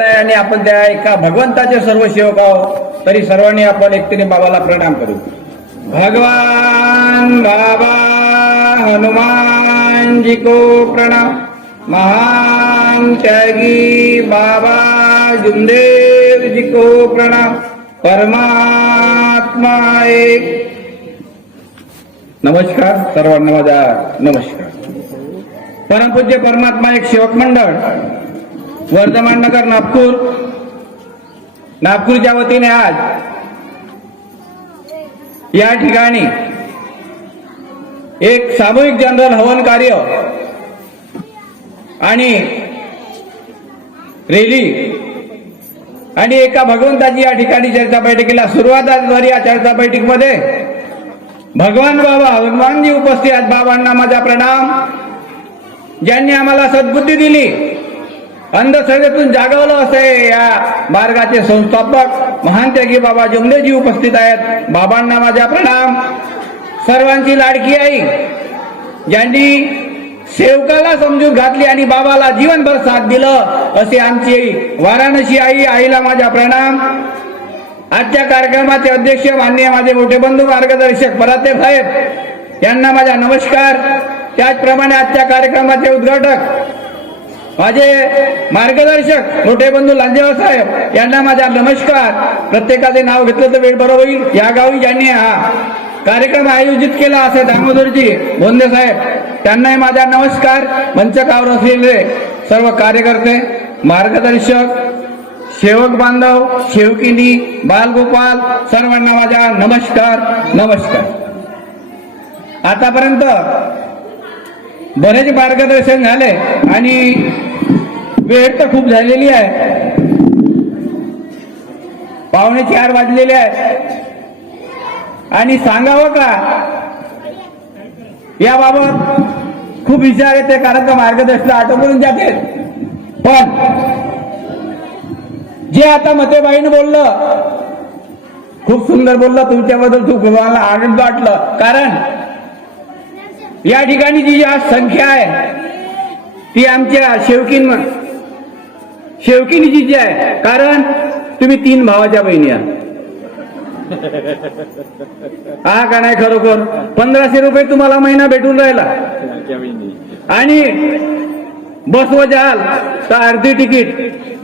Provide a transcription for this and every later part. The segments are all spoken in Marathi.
आणि आपण त्या एका भगवंताचे सर्व सेवक आहोत तरी सर्वांनी आपण एकटीने बाबाला प्रणाम करू. भगवान बाबा हनुमान जी को प्रणाम. महान त्यागी बाबा जुमदेव जी को प्रणाम. परमात्मा एक. नमस्कार सर्वांना माझा नमस्कार. परमपूज्य परमात्मा एक सेवक मंडळ. वर्धमान नगर नागपूर. नागपूरच्या वतीने आज या ठिकाणी एक सामूहिक जनरल हवन कार्य आणि रेली आणि एका भगवंताची या ठिकाणी चर्चा बैठकीला सुरुवात या चर्चा बैठकीमध्ये भगवान बाबा हनुमानजी उपस्थित आहेत. बाबांना माझा प्रणाम. ज्यांनी आम्हाला सद्बुद्धी दिली अंधश्रद्धेतून जागवलं असे या मार्गाचे संस्थापक महान त्यागी बाबा जुमलेजी उपस्थित आहेत. बाबांना माझा प्रणाम. सर्वांची लाडकी आई ज्यांनी सेवकाला समजून घातली आणि बाबाला जीवनभर साथ दिलं असे आमची वाराणसी आई आईला माझा प्रणाम. आजच्या कार्यक्रमाचे अध्यक्ष माननीय माझे मोठे बंधू मार्गदर्शक पराते साहेब यांना माझा नमस्कार. त्याचप्रमाणे आजच्या कार्यक्रमाचे उद्घाटक माझे मार्गदर्शक मोठे बंधू लांजेवा साहेब यांना माझा नमस्कार. प्रत्येकाचे नाव घेतलं तर वेळ बरोबर होईल. या गावी ज्यांनी हा कार्यक्रम आयोजित केला असे दामोदरजी बोंदे साहेब त्यांनाही माझा नमस्कार. मंचकावर असलेले सर्व कार्यकर्ते मार्गदर्शक सेवक बांधव शेवकिनी बालगोपाल सर्वांना माझा नमस्कार नमस्कार. आतापर्यंत बरेच मार्गदर्शन झाले आणि वेळ तर खूप झालेली आहे. पावणे चार वाजलेले आहेत आणि सांगावं का? याबाबत खूप विचार येते कारण का मार्गदर्शन आटोपून जाते. पण जे आता मतेबाईनं बोललं खूप सुंदर बोललं तुमच्याबद्दल खूप आनंद वाटलं. कारण या ठिकाणी जी आज संख्या आहे ती आमच्या शेवकीन शेवकिनीची जी आहे कारण तुम्ही तीन भावाच्या बहिणी आहात. हा का नाही खरोखर? पंधराशे रुपये तुम्हाला महिना भेटून राहिला. आणि बसवर जाल तर अर्धी तिकीट.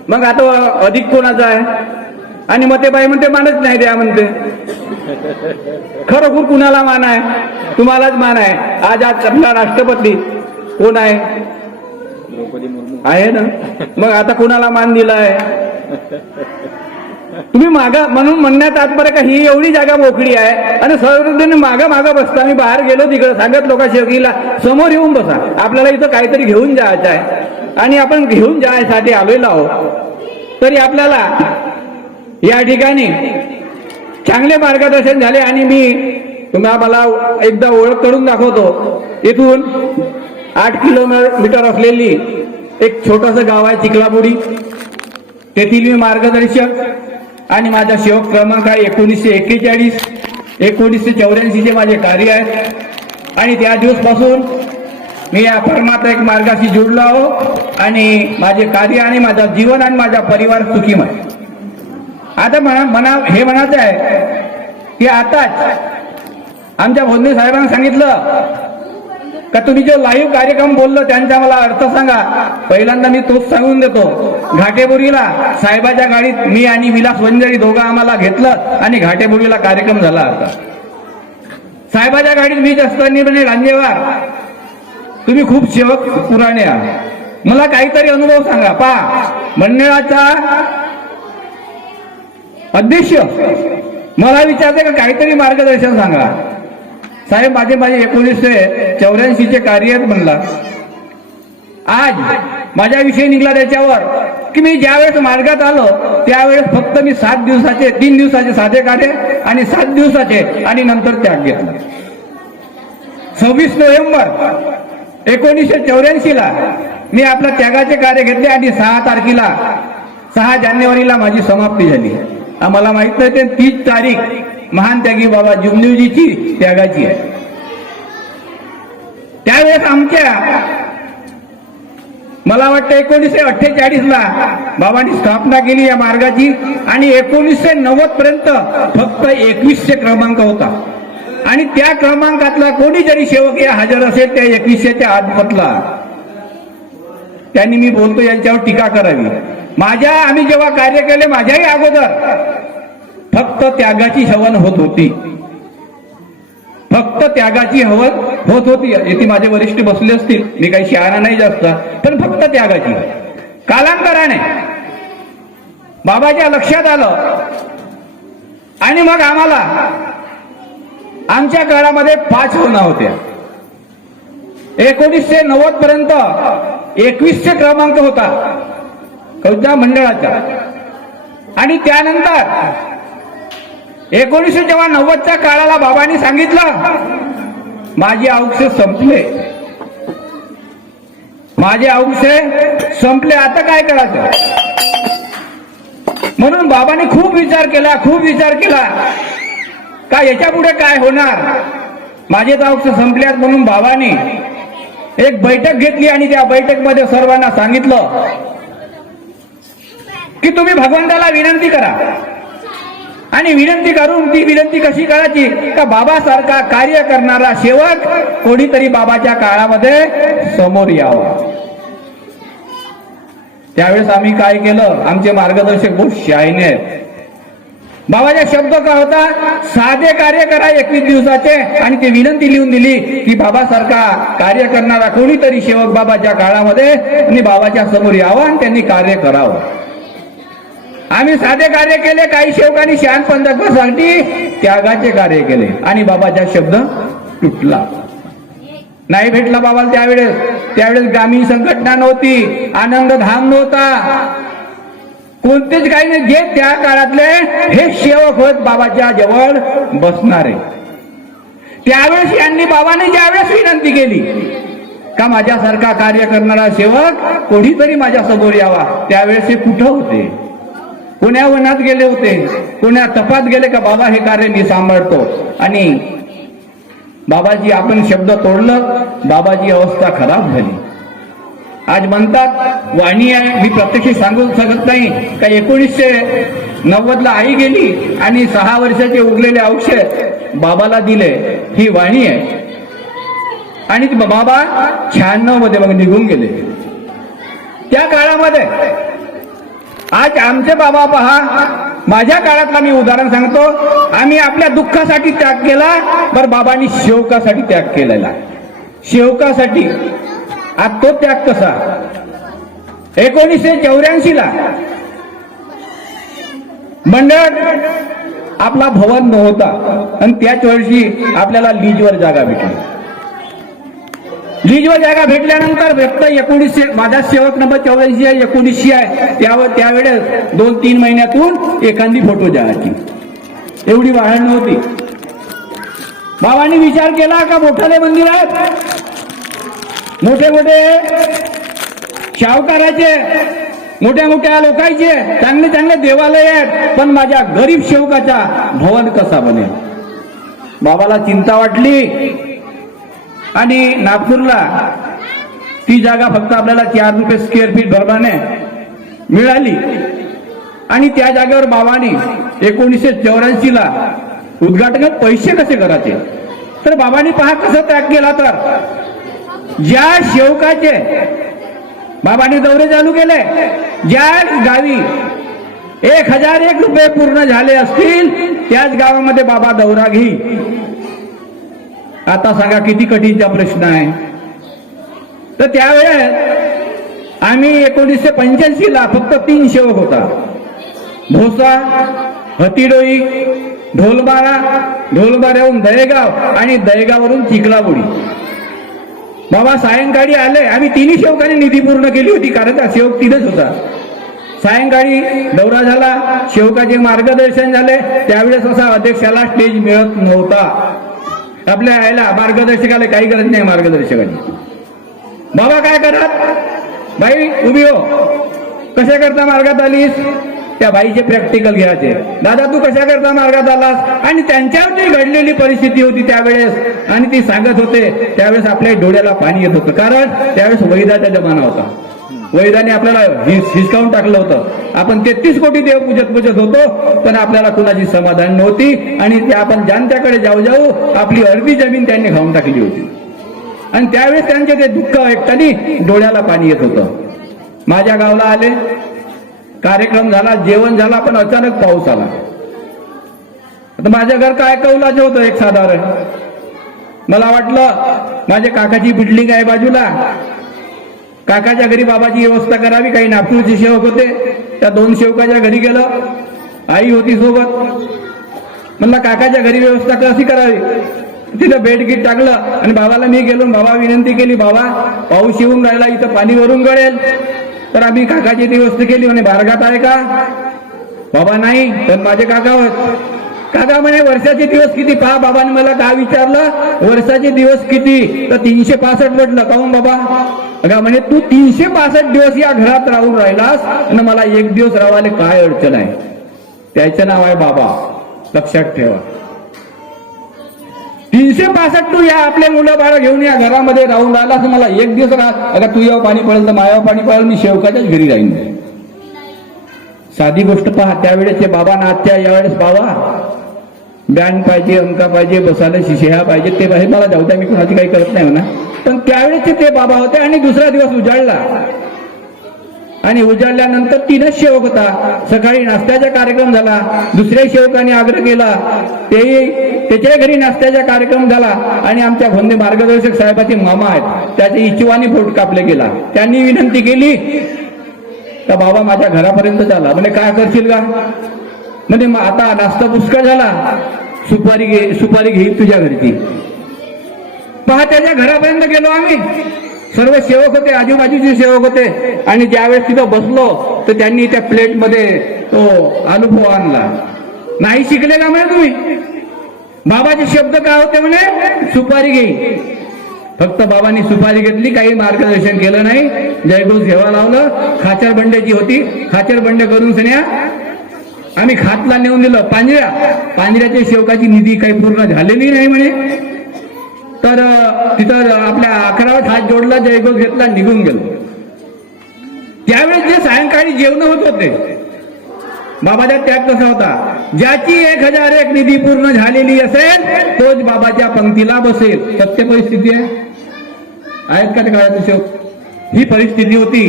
मग आता अधिक कोणाचं आहे? आणि मग ते बाई म्हणते मानच नाही द्या म्हणते. खरोखर कुणाला मान आहे? तुम्हालाच मान आहे. आज आज आपला राष्ट्रपती. कोण आहे? आहे ना? मग आता कुणाला मान दिला आहे तुम्ही मागा म्हणून म्हणण्यात तात्पर्य का ही एवढी जागा मोकळी आहे? आणि सर्वजण मागा मागा बसता. मी बाहेर गेलो तिकडे. सांगत लोका समोर येऊन बसा. आपल्याला इथं काहीतरी घेऊन जायचं आहे. आणि आपण घेऊन जायसाठी आलेलो आहोत. तरी आपल्याला या ठिकाणी चांगले मार्गदर्शन झाले आणि मी तुम्हाला मला एकदा ओळख करून दाखवतो. इथून आठ किलोमीटर असलेली एक छोटस गाव आहे चिखलापुरी. तेथील मी मार्गदर्शक आणि माझा सेवक क्रमांक आहे एकोणीसशे एक्केचाळीस एकोणीसशे चौऱ्याऐंशीचे माझे कार्य आहे आणि त्या दिवसपासून मी या परमात्मा एक मार्गाशी जुडलो आहो. आणि माझे कार्य आणि माझा जीवन आणि माझा परिवार सुखीमय आता म्हणा म्हणा हे म्हणायचं आहे की आताच आमच्या भोजनी साहेबांना सांगितलं का तुम्ही जो लाईव्ह कार्यक्रम बोललो त्यांचा मला अर्थ सांगा. पहिल्यांदा मी तोच सांगून देतो. घाटेबुरीला साहेबाच्या गाडीत मी आणि विलास वंजारी दोघं आम्हाला घेतलं आणि घाटेबुरीला कार्यक्रम झाला होता साहेबाच्या गाडीत मी जास्त म्हणजे रांजेवार तुम्ही खूप सेवक पुराणे आहात. मला काहीतरी अनुभव सांगा. पा मंडळाचा अध्यक्ष मला विचारते का काहीतरी मार्गदर्शन सांगा? साहेब माझे माझे एकोणीसशे चौऱ्याऐंशीचे कार्य म्हणला. आज माझ्या विषय निघला त्याच्यावर. की मी ज्यावेळेस मार्गात आलो त्यावेळेस फक्त मी सात दिवसाचे तीन दिवसाचे साधे काढे आणि सात दिवसाचे आणि नंतर त्याग घेतला. सव्वीस नोव्हेंबर एकोणीसशे चौऱ्याऐंशी ला मी आपल्या त्यागाचे कार्य घेतले आणि सहा तारखेला सहा जानेवारीला माझी समाप्ती झाली. आम्हाला माहीत नाही ते तीस तारीख महान त्यागी बाबा जुमदेवजीची त्यागाची आहे. त्यावेळेस आमच्या मला वाटतं एकोणीसशे अठ्ठेचाळीस ला बाबांनी स्थापना केली या मार्गाची आणि एकोणीसशे नव्वद पर्यंत फक्त एकवीसशे क्रमांक होता. आणि त्या क्रमांकातला कोणी जरी सेवक या हजर असेल त्या एकवीसशेच्या आतमधला. त्यांनी मी बोलतो यांच्यावर टीका करावी. माझ्या आम्ही जेव्हा कार्य केले माझ्याही अगोदर फक्त त्यागाची हवन होत होती. फक्त त्यागाची हवन होत होती. येथे माझे वरिष्ठ बसले असतील मी काही शहाणा नाही जास्त पण फक्त त्यागाची. कालांतराने बाबाच्या लक्षात आलं. आणि मग आम्हाला आमच्या काळामध्ये पाच होना होत्या. एकोणीसशे नव्वद पर्यंत एकवीसशे क्रमांक होता. कविता मंडळाचा. आणि त्यानंतर एकोणीसशे जेव्हा नव्वदच्या काळाला बाबांनी सांगितलं माझे औक्षे संपले. माझे औक्षे संपले आता काय करायचं? म्हणून बाबांनी खूप विचार केला खूप विचार केला. का याच्यापुढे काय होणार? माझे तर औक्ष संपल्यात म्हणून बाबांनी एक बैठक घेतली आणि त्या बैठकमध्ये सर्वांना सांगितलं की तुम्ही भगवंताला विनंती करा. आणि विनंती करून ती विनंती कशी करायची? का बाबासारखा कार्य करणारा सेवक कोणीतरी बाबाच्या काळामध्ये समोर यावं. त्यावेळेस आम्ही काय केलं? आमचे मार्गदर्शक खूप शाईने आहेत. बाबाचा शब्द का होता? साधे कार्य करा एकवीस दिवसाचे. आणि ते विनंती लिहून दिली की बाबासारखा कार्य करणारा कोणीतरी सेवक बाबाच्या काळामध्ये आणि बाबाच्या समोर यावा आणि त्यांनी कार्य करावं. आम्ही साधे कार्य केले काही शेवकांनी सेवकांनी शहाणपंथकासाठी त्यागाचे कार्य केले. आणि बाबाचा शब्द तुटला. नाही भेटला बाबाला त्यावेळेस. त्यावेळेस ग्रामीण संघटना नव्हती आनंद धाम नव्हता. कोणतेच काही नाही जे त्या काळातले हे सेवक होत बाबाच्या जवळ बसणारे. त्यावेळेस यांनी बाबाने ज्यावेळेस विनंती केली का माझ्यासारखा कार्य करणारा सेवक कोणीतरी माझ्यासमोर यावा. त्यावेळेस हे कुठं होते? कोण्या वनात गेले होते. कोण्या तपात गेले का बाबा हे कार्य मी सांभाळतो. आणि बाबाजी आपण शब्द तोडलं बाबाची अवस्था खराब झाली. आज म्हणतात वाणी आहे. मी प्रत्यक्ष सांगू शकत नाही. का एकोणीसशे नव्वदला आई गेली आणि सहा वर्षाचे उगलेले औषध बाबाला दिले. ही वाणी आहे. आणि बाबा शहाण्णवमध्ये मग निघून गेले. त्या काळामध्ये आज आमचे बाबा पहा माझ्या काळातला मी उदाहरण सांगतो. आम्ही आपल्या दुःखासाठी त्याग केला बर बाबांनी शेवकासाठी त्याग केलेला. शेवकासाठी. आज तो त्याग कसा? एकोणीसशे चौऱ्याऐंशी ला मंडळ आपला भवन नव्हता आणि त्याच वर्षी आपल्याला लीजवर जागा भेटली. लीजवर जागा भेटल्यानंतर व्यक्त एकोणीसशे माझा सेवक नंबर चौऱ्याऐंशी आहे एकोणीसशे आहे. त्यावर त्यावेळेस दोन तीन महिन्यातून एखादी फोटो जायची एवढी वाहन नव्हती. बाबांनी विचार केला का मोठाले मंदिर आहेत मोठे मोठे शाहूकाराचे मोठ्या मोठ्या लोकांचे चांगले चांगले देवालय आहेत पण माझ्या गरीब सेवकाचा भवन कसा बनेल? बाबाला चिंता वाटली. आणि नागपूरला ती जागा फक्त आपल्याला चार रुपये स्क्वेअर फीट भरमाने मिळाली. आणि त्या जागेवर बाबांनी एकोणीसशे चौऱ्याऐंशी ला उद्घाटनात पैसे कसे करायचे? तर बाबांनी पहा कसा त्याग केला तर. ज्या शेवकाचे बाबांनी दौरे चालू केले ज्या गावी एक हजार एक रुपये पूर्ण झाले असतील त्याच गावामध्ये बाबा दौरा घेईल. आता सांगा किती कठीणचा प्रश्न आहे. तर त्यावेळेस आम्ही एकोणीसशे पंच्याऐंशी ला फक्त तीन सेवक होता. भोसा हतीडोई ढोलबारा ढोलबाऱ्याहून दहेगाव आणि दहेगावरून चिखलाबुडी बाबा सायंकाळी आले आम्ही तिन्ही सेवकांनी निधी पूर्ण केली होती कारण त्या सेवक तिथेच होता. सायंकाळी दौरा झाला सेवकाचे मार्गदर्शन झाले त्यावेळेस असा अध्यक्षाला स्टेज मिळत नव्हता. आपल्या यायला मार्गदर्शकाला काही गरज नाही मार्गदर्शकाची. बाबा काय करत बाई उभी हो. कशा करता मार्गात आलीस? त्या बाईचे प्रॅक्टिकल घ्यायचे. दादा तू कशा करता मार्गात आलास? आणि त्यांच्यावर जी घडलेली परिस्थिती होती त्यावेळेस आणि ती सांगत होते त्यावेळेस आपल्या डोळ्याला पाणी येत होतं. कारण त्यावेळेस वैदाचा जमाना होता. वैदाने आपल्याला हिसकावून टाकलं होतं. आपण तेहतीस कोटी देव पूजत पूजत होतो पण आपल्याला कुणाची समाधान नव्हती आणि ते आपण जानत्याकडे जाऊ जाऊ आपली अर्धी जमीन त्यांनी खाऊन टाकली होती. आणि त्यावेळेस त्यांचे ते दुःख ऐकताना डोळ्याला पाणी येत होतं. माझ्या गावाला आले कार्यक्रम झाला जेवण झाला पण अचानक पाऊस आला. आता माझ्या घर काय कौलाचं होतं एक साधारण. मला वाटलं माझ्या काकाची बिल्डिंग आहे बाजूला. काकाच्या घरी बाबाची व्यवस्था करावी काही नागपूरचे सेवक होते त्या दोन सेवकाच्या घरी गेलं आई होती सोबत. म्हणला काकाच्या घरी व्यवस्था कशी करावी? तिथं बेड टाकलं आणि बाबाला मी गेलो बाबा विनंती केली बाबा पाऊस येऊन राहिला इथं पाणी भरून गळेल. तर आम्ही काकाची ती व्यवस्था केली. म्हणे बारगात आहे का? बाबा नाही पण माझे काका होत. काका म्हणे वर्षाचे दिवस किती? पहा बाबाने मला काय विचारलं? वर्षाचे दिवस किती? तर तीनशे पासष्ट म्हटलं. काहून बाबा? अगा म्हणे तू तीनशे पासष्ट दिवस या घरात राहून राहिलास आणि मला एक दिवस राहायला काय अडचण आहे? त्याचं नाव आहे बाबा. लक्षात ठेवा. तीनशे पासष्ट तू या आपले मुलं बाळ घेऊन या घरामध्ये राहून राहिलास मला एक दिवस राहा. अगं तू यावं पाणी पडेल तर मायावं पाणी पडेल मी शेवकाच्याच घरी राहीन. साधी गोष्ट पहा त्यावेळेस बाबा नात्या यावेळेस बाबा. बँड पाहिजे अंका पाहिजे बसायला शिशेहा पाहिजे ते पाहिजे. मला जाऊ द्या मी कोणाची काही करत नाही हो म्हणा पण त्यावेळेसचे ते बाबा होते आणि दुसरा दिवस उजाडला. आणि उजाडल्यानंतर तीनच शेवक होता. सकाळी नाश्त्याचा कार्यक्रम झाला. दुसऱ्या शेवकाने आग्रह केला. तेही त्याच्या घरी नाश्त्याचा कार्यक्रम झाला. आणि आमच्या भंदे मार्गदर्शक साहेबाचे मामा आहेत. त्याचे इच्छुवाने पोट कापले गेला. त्यांनी विनंती केली तर बाबा माझ्या घरापर्यंत झाला म्हणजे काय करशील का म्हणजे मग आता नाश्ता पुष्कळ झाला. सुपारी घे सुपारी घेईल तुझ्या घरची. पहा त्याच्या घरापर्यंत गेलो आम्ही. सर्व सेवक होते आजूबाजूचे सेवक होते. आणि ज्यावेळेस तिथं बसलो तर त्यांनी त्या प्लेटमध्ये तो अनुभव आणला. नाही शिकले का म्हणे तुम्ही? बाबाचे शब्द काय होते म्हणे? सुपारी घेई फक्त बाबांनी सुपारी घेतली काही मार्गदर्शन केलं नाही. जयगुरु सेवा लावलं. खाचर बंड्याची होती. खाचर बंड करून सन्या आम्ही खातला नेऊन दिलं. पांजऱ्या. पांजऱ्याच्या शेवकाची निधी काही पूर्ण झालेली नाही म्हणे. तर तिथं आपल्या अकरावर हात जोडला जयगोस घेतला निघून गेलो. त्यावेळेस जे सायंकाळी जेवण होत होते बाबाचा त्याग कसा होता? ज्याची एक हजार एक निधी पूर्ण झालेली असेल तोच बाबाच्या पंक्तीला बसेल. सत्य परिस्थिती आहे. आहेत का ते काळाचे ही परिस्थिती होती.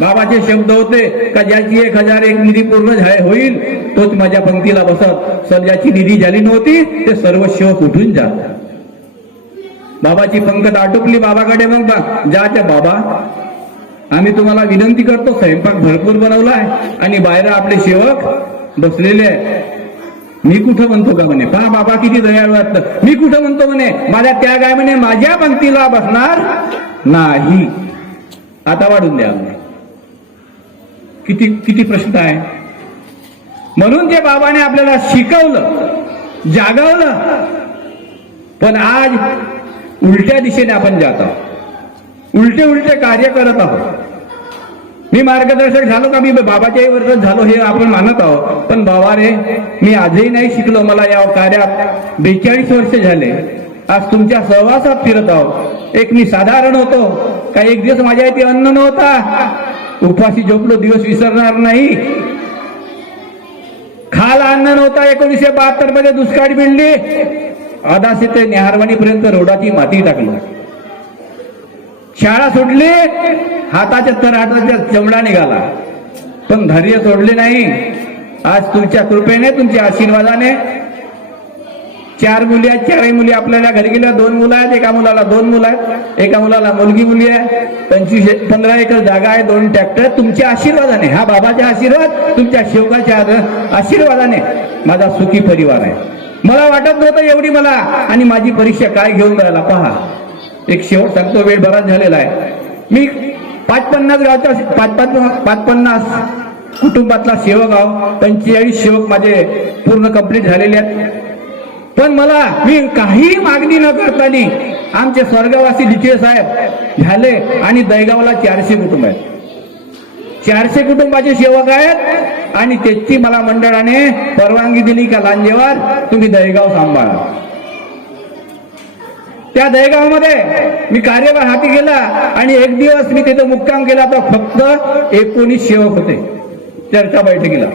बाबाचे शब्द होते का ज्याची एक हजार एक निधी पूर्ण झाले होईल तोच माझ्या पंक्तीला बसत. सर ज्याची निधी झाली नव्हती ते सर्व शेवक उठून जातात. बाबाची पंकज आटोपली बाबाकडे मग बा- जाच्या बाबा. आम्ही तुम्हाला विनंती करतो स्वयंपाक भरपूर बनवलाय आणि बाहेर आपले सेवक बसलेले आहे मी कुठं म्हणतो का म्हणे? पहा बाबा किती दयाळू वाटतं मी कुठं म्हणतो म्हणे? माझ्या त्या गाय म्हणे माझ्या पंक्तीला बसणार नाही. आता वाढून द्या किती किती प्रश्न आहे. म्हणून ते बाबाने आपल्याला शिकवलं जागवलं. पण आज उलट्या दिशेने आपण जात आहोत. उलटे उलटे कार्य करत आहोत. मी मार्गदर्शक झालो का? मी बाबाच्याही वर्तन झालो हे आपण मानत आहोत. पण बाबा रे मी आजही नाही शिकलो. मला या कार्यात बेचाळीस वर्ष झाले. आज तुमच्या सहवासात फिरत आहोत. एक मी साधारण होतो. का एक दिवस माझ्या इथे अन्न नव्हता? उपाशी झोपलो दिवस विसरणार नाही. खाल अन्न नव्हता. एकोणीसशे बहात्तरमध्ये दुष्काळ बिडली आदासे ते नेहारवाणीपर्यंत रोडाची माती टाकली. शाळा सोडली हाताच्या तर हाताच्या चमडा निघाला. पण धैर्य सोडले नाही. आज तुमच्या कृपेने तुमच्या आशीर्वादाने चार मुली आहेत चारही मुली आपल्याला घरी गेल्या. दोन मुलं आहेत एका मुलाला दोन मुलं आहेत एका मुलाला मुलगी मुली आहे. पंचवीस पंधरा एकर जागा आहे दोन ट्रॅक्टर. तुमच्या आशीर्वादाने हा बाबाच्या आशीर्वाद तुमच्या शेवकाच्या आशीर्वादाने माझा सुखी परिवार आहे. मला वाटत नव्हतं एवढी मला. आणि माझी परीक्षा काय घेऊन राहिला? पहा. एक शेवट सांगतो वेळ बराच झालेला आहे. मी पाच पन्नास गावचा पाच पाच पाच पन्नास कुटुंबातला सेवक आहो. पंचेचाळीस सेवक माझे पूर्ण कंप्लीट झालेले आहेत. पण मला मी काही मागणी न करताना आमचे स्वर्गवासी लिचे साहेब झाले आणि दैगावला चारशे कुटुंब आहेत. चारशे कुटुंबाचे सेवक आहेत आणि त्याची मला मंडळाने परवानगी दिली का लांजेवार तुम्ही दहेगाव सांभाळा. त्या दहेगावमध्ये मी कार्यभार हाती गेला आणि एक दिवस मी तिथं मुक्काम केला तर फक्त एकोणीस सेवक होते. चर्चा बैठकीला.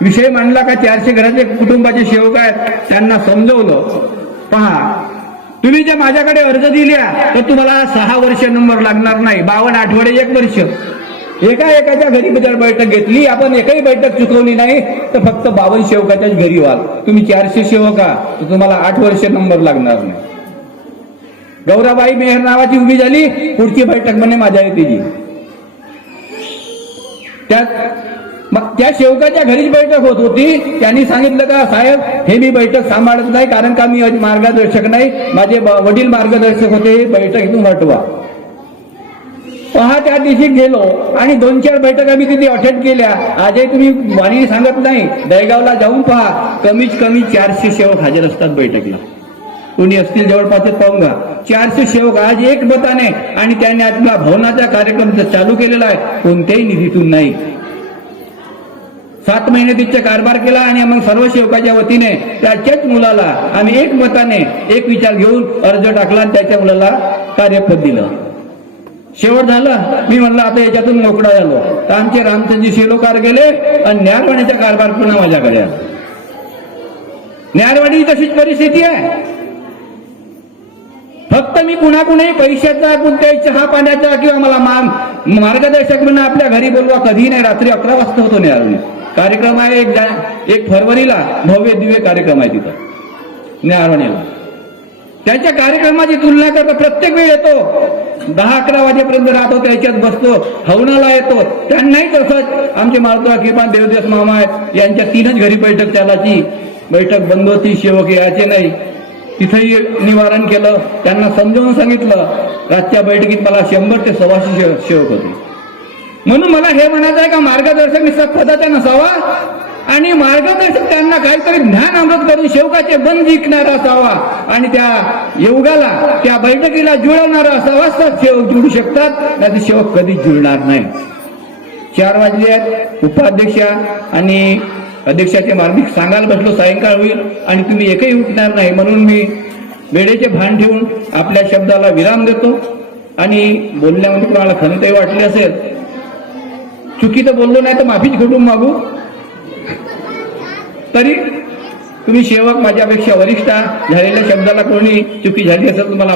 विषय मांडला का चारशे घरातले कुटुंबाचे सेवक आहेत त्यांना समजवलं. पहा तुम्ही जे माझ्याकडे अर्ज दिल्या तर तुम्हाला सहा वर्ष नंबर लागणार नाही. बावन्न आठवडे एक वर्ष. एका एकाच्या घरी जर बैठक घेतली आपण एकही बैठक चुकवली नाही तर फक्त बावन्न सेवकाच्याच घरी व्हाल. तुम्ही चारशे सेवका तर तुम्हाला आठ वर्ष नंबर लागणार नाही. गौराबाई मेहर नावाची उभी झाली पुढची बैठक म्हणे माझ्या येते त्यात मग त्या सेवकाच्या घरीच बैठक होत होती. त्यांनी सांगितलं का साहेब हे मी बैठक सांभाळत नाही कारण का मी मार्गदर्शक नाही? माझे वडील मार्गदर्शक होते हे बैठक इथून हटवा. पहा त्या दिवशी गेलो आणि दोन चार बैठका मी तिथे अटेंड केल्या. आजही तुम्ही वाणी सांगत नाही. दहेगावला जाऊन पहा. कमीत कमी चारशे सेवक हजर असतात बैठकीला. कोणी असतील जवळपास पाहून घ्या. चारशे सेवक आज एक मताने आणि त्याने आपला भवनाचा कार्यक्रम चालू केलेला आहे. कोणत्याही निधीतून नाही. सात महिने तिचे कारभार केला आणि मग सर्व सेवकाच्या वतीने त्याच्याच मुलाला आम्ही एक मताने एक विचार घेऊन अर्ज टाकला आणि त्याच्या मुलाला कार्यपद दिलं. शेवट झालं. मी म्हणलं आता याच्यातून मोकळा झालो. तर आमचे रामचंद्रजी शेलोकार गेले आणि न्यारवाडीचा कारभार पुन्हा माझ्याकडे आला. न्यारवाडी तशीच परिस्थिती आहे. फक्त मी कुणाकुणाही पैशाचा कोणत्याही चहा पाण्याचा किंवा मला मार्गदर्शक म्हणून आपल्या घरी बोलवा कधी नाही. रात्री अकरा वाजता होतो न्यारवाडी कार्यक्रम आहे एक एक फरवरीला भव्य दिव्य कार्यक्रम आहे तिथं न्यारवाडीला त्याच्या कार्यक्रमाची तुलना करता प्रत्येक वेळ येतो. दहा अकरा वाजेपर्यंत राहतो त्याच्यात बसतो हवनाला येतो. त्यांनाही तसंच आमचे मारुतरा किमान देवदेस मामा आहेत यांच्या तीनच घरी बैठक चालायची. बैठक बंद होती सेवक यायचे नाही. तिथंही निवारण केलं. त्यांना समजावून सांगितलं रातच्या बैठकीत मला शंभर ते सव्वाशे सेव- सेवक होते. म्हणून मला हे म्हणायचं आहे का मार्गदर्शक निसर्ग पदाचा नसावा? आणि मार्गदर्शक त्यांना काहीतरी ज्ञान अमृत करून शेवकाचे बंद जिंकणारा असावा. आणि त्या योगाला त्या बैठकीला जुळवणारा असावा तर सेवक जुळू शकतात. नाही सेवक कधीच जुळणार नाही. चार वाजले आहेत उपाध्यक्षा आणि अध्यक्षाचे मार्मिक सांगायला बसलो सायंकाळ होईल आणि तुम्ही एकही उठणार नाही. म्हणून मी वेळेचे भान ठेवून आपल्या शब्दाला विराम देतो. आणि बोलण्यामध्ये तुम्हाला खंतही वाटली असेल चुकी तर बोललो नाही तर माफीच घडून मागू. तरी तुम्ही सेवक माझ्यापेक्षा वरिष्ठ झालेल्या शब्दाला कोणी चुकी झाली असेल तुम्हाला